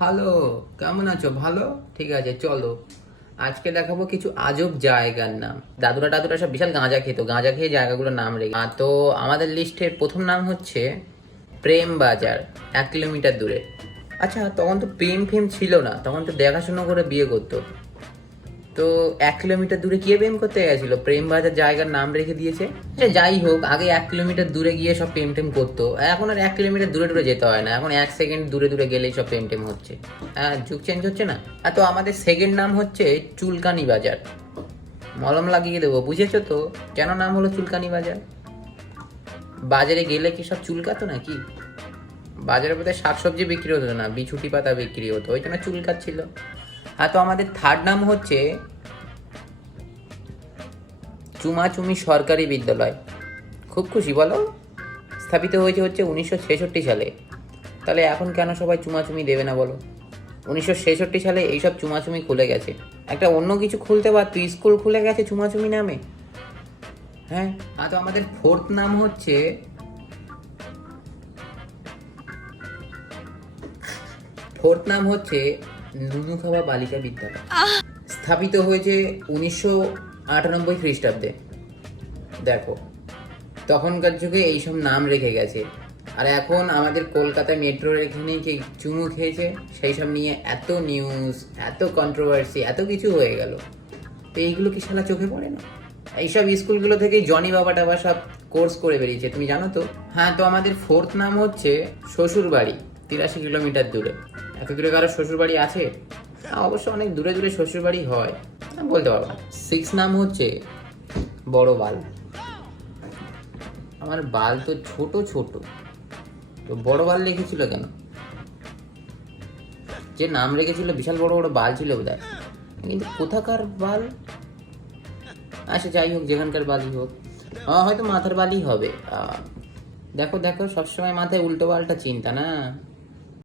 Hello, কেমন আছো? ভালো? ঠিক আছে, চলো আজকে দেখাবো কিছু আজব জায়গার নাম। দাদুরা টাদুরা সব বিশাল গাঁজা খেত, গাঁজা খেয়ে জায়গাগুলোর নাম রেখে। তো আমাদের লিস্টের প্রথম নাম হচ্ছে প্রেম বাজার, 1 কিলোমিটার দূরে। আচ্ছা, তখন তো প্রেম ফেম ছিল না, তখন তো দেখাশোনা করে বিয়ে করতো। তো 1 কিলোমিটার দূরে গিয়ে প্রেম করতে গেছিল, প্রেম বাজার জায়গার নাম রেখে দিয়েছে। আচ্ছা যাই হোক, আগে 1 কিলোমিটার দূরে গিয়ে সব প্রেম টেম করতো, এখন আর 1 কিলোমিটার দূরে দূরে যেতে হয় না, এখন 1 সেকেন্ড দূরে দূরে গেলেই সব প্রেম টেম হচ্ছে। হ্যাঁ, যুগ চেঞ্জ হচ্ছে না। আর তো আমাদের সেকেন্ড নাম হচ্ছে চুলকানি বাজার। মলম লাগিয়ে দেবো, বুঝেছো তো কেন নাম হলো চুলকানি বাজার? বাজারে গেলে কি সব চুলকাতো নাকি? বাজারে বোধহয় শাকসবজি বিক্রি হতো না, বিছুটি পাতা বিক্রি হতো, ওই জন্য চুলকাচ্ছিল। আর তো আমাদের থার্ড নাম হচ্ছে চুমাচুমি সরকারি বিদ্যালয়। খুব খুশি বলো? স্থাপিত হয়েছে 1966 সালে। তাহলে এখন কেন সবাই চুমাচুমি দেবে না বলো? 1966 সালে এইসব চুমাচুমি খুলে গেছে। একটা অন্য কিছু খুলতে পারতো, স্কুল খুলে গেছে চুমাচুমি নামে। হ্যাঁ। আর তো আমাদের ফোর্থ নাম হচ্ছে নুনুখাবা বালিকা বিদ্যালয়। স্থাপিত হয়েছে 1998 খ্রিস্টাব্দে। দেখো, তখনকার যুগে এইসব নাম রেখে গেছে। আর এখন আমাদের কলকাতায় মেট্রোর এখানেই কে চুমু খেয়েছে, সেই সব নিয়ে এত নিউজ, এত কন্ট্রোভার্সি, এত কিছু হয়ে গেল। তো এইগুলো কি শালা চোখে পড়ে না? এইসব স্কুলগুলো থেকেই জনি বাবা টাবা সব কোর্স করে বেরিয়েছে, তুমি জানো তো? হ্যাঁ, তো আমাদের ফোর্থ নাম হচ্ছে শ্বশুর বাড়ি, 83 কিলোমিটার দূরে। এত দূরে কারো শ্বশুর বাড়ি আছে? হ্যাঁ, অবশ্য অনেক দূরে দূরে শ্বশুর বাড়ি হয়, বলতে পারবো না। সিক্স নাম হচ্ছে বড় বাল। আমার বাল তো ছোট ছোট, তো বড় বাল রেখেছিল কেন? যে নাম রেখেছিল বিশাল বড় বড় বাল ছিল বোধহয়, কিন্তু কোথাকার বাল? আচ্ছা যাই হোক, যেখানকার বালই হোক, হয়তো মাথার বালই হবে। দেখো দেখো, সবসময় মাথায় উল্টো পাল্টা চিন্তা না।